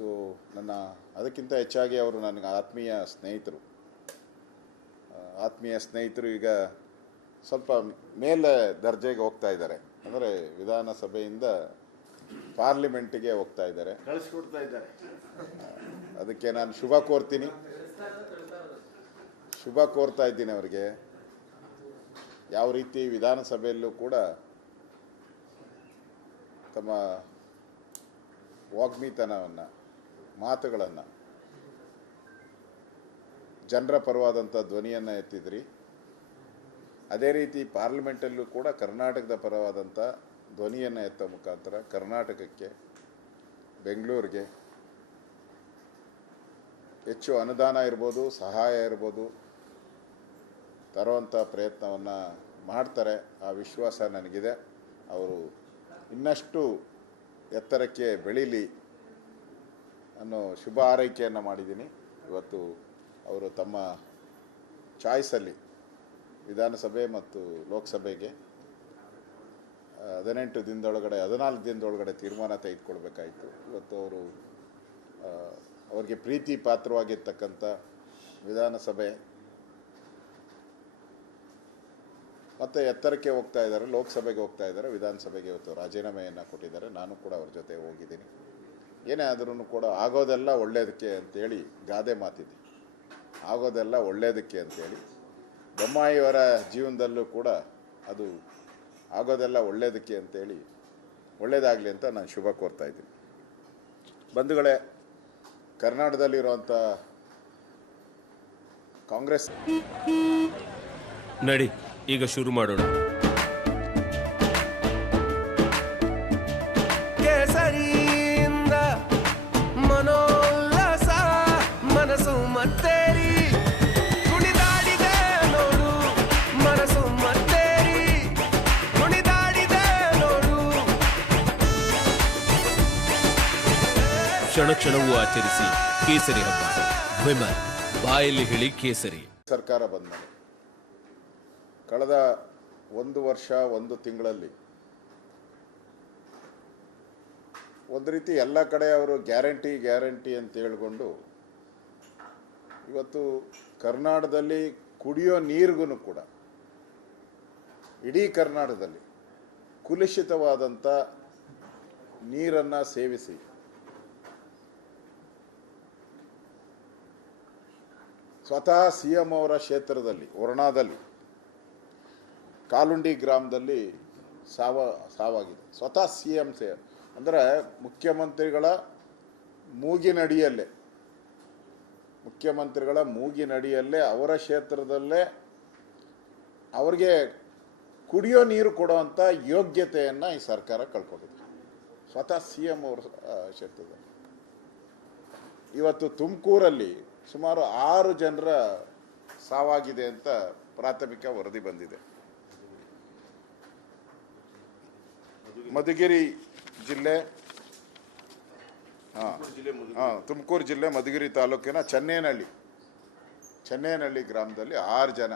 So ನನ್ನ ಅದಕ್ಕಿಂತ ಹೆಚ್ಚಾಗಿ ಅವರು ನನಗೆ ಆತ್ಮೀಯ ಸ್ನೇಹಿತರು ಈಗ ಸ್ವಲ್ಪ ಮೇಲೆ ದರ್ಜೆಗೆ ಹೋಗ್ತಾ ಇದ್ದಾರೆ. ಅಂದರೆ ವಿಧಾನಸಭೆಯಿಂದ ಪಾರ್ಲಿಮೆಂಟಿಗೆ ಹೋಗ್ತಾ ಇದ್ದಾರೆ, ಕಳಿಸ್ಕೊಡ್ತಾ ಇದ್ದಾರೆ. ಅದಕ್ಕೆ ನಾನು ಶುಭ ಕೋರ್ತಾ ಇದ್ದೀನಿ ಅವರಿಗೆ. ಯಾವ ರೀತಿ ವಿಧಾನಸಭೆಯಲ್ಲೂ ಕೂಡ ತಮ್ಮ ವಾಗ್ಮಿತನವನ್ನು, ಮಾತುಗಳನ್ನು, ಜನರ ಪರವಾದಂಥ ಧ್ವನಿಯನ್ನು ಎತ್ತಿದ್ರಿ. ಅದೇ ರೀತಿ ಪಾರ್ಲಿಮೆಂಟಲ್ಲೂ ಕೂಡ ಕರ್ನಾಟಕದ ಪರವಾದಂಥ ಧ್ವನಿಯನ್ನು ಎತ್ತ ಮುಖಾಂತರ ಕರ್ನಾಟಕಕ್ಕೆ, ಬೆಂಗಳೂರಿಗೆ ಹೆಚ್ಚು ಅನುದಾನ ಇರ್ಬೋದು, ಸಹಾಯ ಇರ್ಬೋದು ತರುವಂಥ ಪ್ರಯತ್ನವನ್ನು ಮಾಡ್ತಾರೆ. ಆ ವಿಶ್ವಾಸ ನನಗಿದೆ. ಅವರು ಇನ್ನಷ್ಟು ಎತ್ತರಕ್ಕೆ ಬೆಳೀಲಿ ಅನ್ನೋ ಶುಭ ಹಾರೈಕೆಯನ್ನು ಮಾಡಿದ್ದೀನಿ. ಇವತ್ತು ಅವರು ತಮ್ಮ ಚಾಯ್ಸಲ್ಲಿ ವಿಧಾನಸಭೆ ಮತ್ತು ಲೋಕಸಭೆಗೆ 14 ದಿನದೊಳಗಡೆ ತೀರ್ಮಾನ ತೆಗೆದುಕೊಳ್ಬೇಕಾಯಿತು. ಇವತ್ತು ಅವ್ರಿಗೆ ಪ್ರೀತಿ ಪಾತ್ರವಾಗಿರ್ತಕ್ಕಂಥ ವಿಧಾನಸಭೆ ಮತ್ತು ಎತ್ತರಕ್ಕೆ ಹೋಗ್ತಾ ಇದ್ದಾರೆ, ಲೋಕಸಭೆಗೆ ಹೋಗ್ತಾ ಇದ್ದಾರೆ. ವಿಧಾನಸಭೆಗೆ ಇವತ್ತು ರಾಜೀನಾಮೆಯನ್ನು ಕೊಟ್ಟಿದ್ದಾರೆ. ನಾನು ಕೂಡ ಅವ್ರ ಜೊತೆ ಹೋಗಿದ್ದೀನಿ. ಏನೇ ಆದ್ರೂ ಕೂಡ ಆಗೋದೆಲ್ಲ ಒಳ್ಳೆಯದಕ್ಕೆ ಅಂತೇಳಿ ಗಾದೆ ಮಾತಿದೆ. ಆಗೋದೆಲ್ಲ ಒಳ್ಳೆಯದಕ್ಕೆ ಅಂತೇಳಿ ಬೊಮ್ಮಾಯಿಯವರ ಜೀವನದಲ್ಲೂ ಕೂಡ ಅದು ಆಗೋದೆಲ್ಲ ಒಳ್ಳೆಯದಕ್ಕೆ ಅಂತೇಳಿ ಒಳ್ಳೆಯದಾಗಲಿ ಅಂತ ನಾನು ಶುಭ ಕೋರ್ತಾ ಇದ್ದೀನಿ. ಬಂಧುಗಳೇ, ಕರ್ನಾಟಕದಲ್ಲಿರುವಂಥ ಕಾಂಗ್ರೆಸ್ ನಡಿ ಈಗ ಶುರು ಮಾಡೋಣ. ಕೇಸರಿಯಿಂದ ಮನೋಲ್ಲಾಸ ಮನಸ್ಸು ಮತ್ತೇರಿ ಕುಣಿದಾಡಿದೆ ನೋಡು, ಮನಸ್ಸು ಮತ್ತೇರಿ ಕುಣಿದಾಡಿದೆ ನೋಡು. ಕ್ಷಣ ಕ್ಷಣವೂ ಆಚರಿಸಿ ಕೇಸರಿ ಹಬ್ಬ. ವಿಮಲ್ ಬಾಯಲ್ಲಿ ಹೇಳಿ ಕೇಸರಿ. ಸರ್ಕಾರ ಬಂದ ಮೇಲೆ ಕಳೆದ 1 ವರ್ಷ 1 ತಿಂಗಳಲ್ಲಿ ಒಂದು ರೀತಿ ಎಲ್ಲ ಕಡೆ ಅವರು ಗ್ಯಾರಂಟಿ ಅಂತ ಹೇಳ್ಕೊಂಡು ಇವತ್ತು ಕರ್ನಾಟಕದಲ್ಲಿ ಕುಡಿಯೋ ನೀರಿಗೂ ಕೂಡ ಇಡೀ ಕರ್ನಾಟಕದಲ್ಲಿ ಕಲುಷಿತವಾದಂಥ ನೀರನ್ನು ಸೇವಿಸಿ ಸ್ವತಃ CM ಅವರ ಕ್ಷೇತ್ರದಲ್ಲಿ ವರ್ಣಾದಲ್ಲಿ ಕಾಲುಂಡಿ ಗ್ರಾಮದಲ್ಲಿ ಸಾವಾಗಿದೆ. ಸ್ವತಃ CM ಅಂದರೆ ಮುಖ್ಯಮಂತ್ರಿಗಳ ಮೂಗಿನಡಿಯಲ್ಲೇ ಅವರ ಕ್ಷೇತ್ರದಲ್ಲೇ ಅವ್ರಿಗೆ ಕುಡಿಯೋ ನೀರು ಕೊಡುವಂಥ ಯೋಗ್ಯತೆಯನ್ನು ಈ ಸರ್ಕಾರ ಕಳ್ಕೊಂಡಿದೆ. ಸ್ವತಃ CM ಅವರ ಕ್ಷೇತ್ರದಲ್ಲಿ ಇವತ್ತು ತುಮಕೂರಲ್ಲಿ ಸುಮಾರು 6 ಜನರ ಸಾವಾಗಿದೆ ಅಂತ ಪ್ರಾಥಮಿಕ ವರದಿ ಬಂದಿದೆ. ಮಧುಗಿರಿ ಜಿಲ್ಲೆ ತುಮಕೂರು ಜಿಲ್ಲೆ ಮಧುಗಿರಿ ತಾಲೂಕಿನ ಚನ್ನೇನಹಳ್ಳಿ ಗ್ರಾಮದಲ್ಲಿ 6 ಜನ.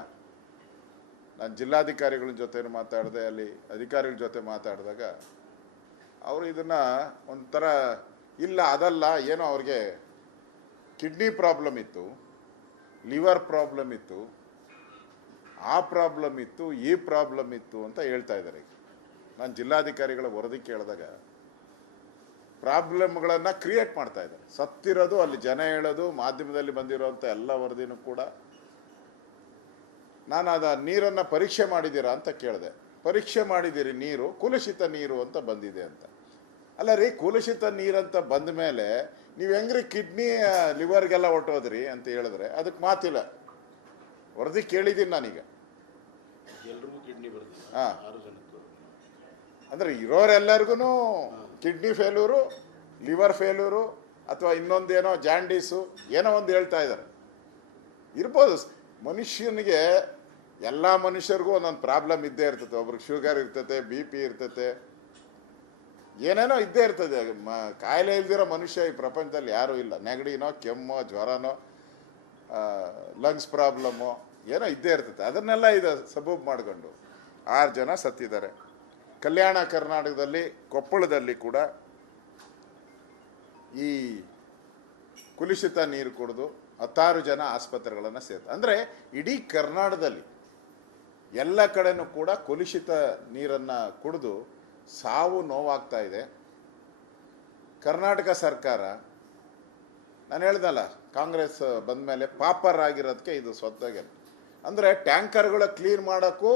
ನಾನು ಜಿಲ್ಲಾಧಿಕಾರಿಗಳ ಜೊತೆ ಮಾತಾಡಿದೆ, ಅಲ್ಲಿ ಅಧಿಕಾರಿಗಳ ಜೊತೆ ಮಾತಾಡಿದಾಗ ಅವರು ಇದನ್ನು ಒಂಥರ ಇಲ್ಲ ಅದಲ್ಲ, ಏನೋ ಅವ್ರಿಗೆ ಕಿಡ್ನಿ ಪ್ರಾಬ್ಲಮ್ ಇತ್ತು, ಲಿವರ್ ಪ್ರಾಬ್ಲಮ್ ಇತ್ತು, ಆ ಪ್ರಾಬ್ಲಮ್ ಇತ್ತು, ಈ ಪ್ರಾಬ್ಲಮ್ ಇತ್ತು ಅಂತ ಹೇಳ್ತಾ ಇದ್ದಾರೆ. ನಾನು ಜಿಲ್ಲಾಧಿಕಾರಿಗಳ ವರದಿ ಕೇಳಿದಾಗ ಪ್ರಾಬ್ಲಮ್ಗಳನ್ನು ಕ್ರಿಯೇಟ್ ಮಾಡ್ತಾ ಇದ್ದಾರೆ. ಸತ್ತಿರೋದು ಅಲ್ಲಿ ಜನ ಹೇಳೋದು, ಮಾಧ್ಯಮದಲ್ಲಿ ಬಂದಿರೋಂಥ ಎಲ್ಲ ವರದಿನೂ ಕೂಡ. ನಾನು ನೀರನ್ನು ಪರೀಕ್ಷೆ ಮಾಡಿದ್ದೀರಾ ಅಂತ ಕೇಳಿದೆ. ಪರೀಕ್ಷೆ ಮಾಡಿದ್ದೀರಿ, ನೀರು ಕುಲುಷಿತ ನೀರು ಅಂತ ಬಂದಿದೆ ಅಂತ. ಅಲ್ಲ ರೀ, ಕುಲುಷಿತ ನೀರಂತ ಬಂದ ಮೇಲೆ ನೀವು ಹೆಂಗ್ರಿ ಕಿಡ್ನಿ ಲಿವರ್ಗೆಲ್ಲ ಹೊಟ್ಟೋದ್ರಿ ಅಂತ ಹೇಳಿದ್ರೆ ಅದಕ್ಕೆ ಮಾತಿಲ್ಲ. ವರದಿ ಕೇಳಿದ್ದೀನಿ ನಾನೀಗ. ಹಾಂ, ಅಂದರೆ ಇರೋರೆಲ್ಲರಿಗೂ ಕಿಡ್ನಿ ಫೇಲ್ಯೂರು, ಲಿವರ್ ಫೇಲ್ಯೂರು ಅಥವಾ ಇನ್ನೊಂದೇನೋ ಜಾಂಡೀಸು ಏನೋ ಒಂದು ಹೇಳ್ತಾ ಇದ್ದಾರೆ. ಇರ್ಬೋದು, ಮನುಷ್ಯನಿಗೆ ಎಲ್ಲ ಮನುಷ್ಯರಿಗೂ ಒಂದೊಂದು ಪ್ರಾಬ್ಲಮ್ ಇದ್ದೇ ಇರ್ತದೆ. ಒಬ್ರಿಗೆ ಶುಗರ್ ಇರ್ತದೆ, BP ಇರ್ತದೆ, ಏನೇನೋ ಇದ್ದೇ ಇರ್ತದೆ. ಕಾಯಿಲೆ ಇಲ್ದಿರೋ ಮನುಷ್ಯ ಈ ಪ್ರಪಂಚದಲ್ಲಿ ಯಾರೂ ಇಲ್ಲ. ನೆಗಡಿನೋ, ಕೆಮ್ಮೋ, ಜ್ವರನೋ, ಲಂಗ್ಸ್ ಪ್ರಾಬ್ಲಮ್ಮು ಏನೋ ಇದ್ದೇ ಇರ್ತದೆ. ಅದನ್ನೆಲ್ಲ ಇದು ಸಬೂಬ್ ಮಾಡಿಕೊಂಡು 6 ಜನ ಸತ್ತಿದ್ದಾರೆ. ಕಲ್ಯಾಣ ಕರ್ನಾಟಕದಲ್ಲಿ ಕೊಪ್ಪಳದಲ್ಲಿ ಕೂಡ ಈ ಕುಲುಷಿತ ನೀರು ಕುಡಿದು 10 ಜನ ಆಸ್ಪತ್ರೆಗಳನ್ನು ಅಂದರೆ ಇಡೀ ಕರ್ನಾಟಕದಲ್ಲಿ ಎಲ್ಲ ಕಡೆನೂ ಕೂಡ ಕುಲುಷಿತ ನೀರನ್ನು ಕುಡಿದು ಸಾವು ನೋವಾಗ್ತಾ ಇದೆ. ಕರ್ನಾಟಕ ಸರ್ಕಾರ, ನಾನು ಹೇಳ್ದಲ್ಲ, ಕಾಂಗ್ರೆಸ್ ಬಂದ ಮೇಲೆ ಪಾಪರ್ ಆಗಿರೋದಕ್ಕೆ ಇದು ಸ್ವತ್ತಾಗೆ. ಅಂದರೆ ಟ್ಯಾಂಕರ್ಗಳ ಕ್ಲೀನ್ ಮಾಡೋಕ್ಕೂ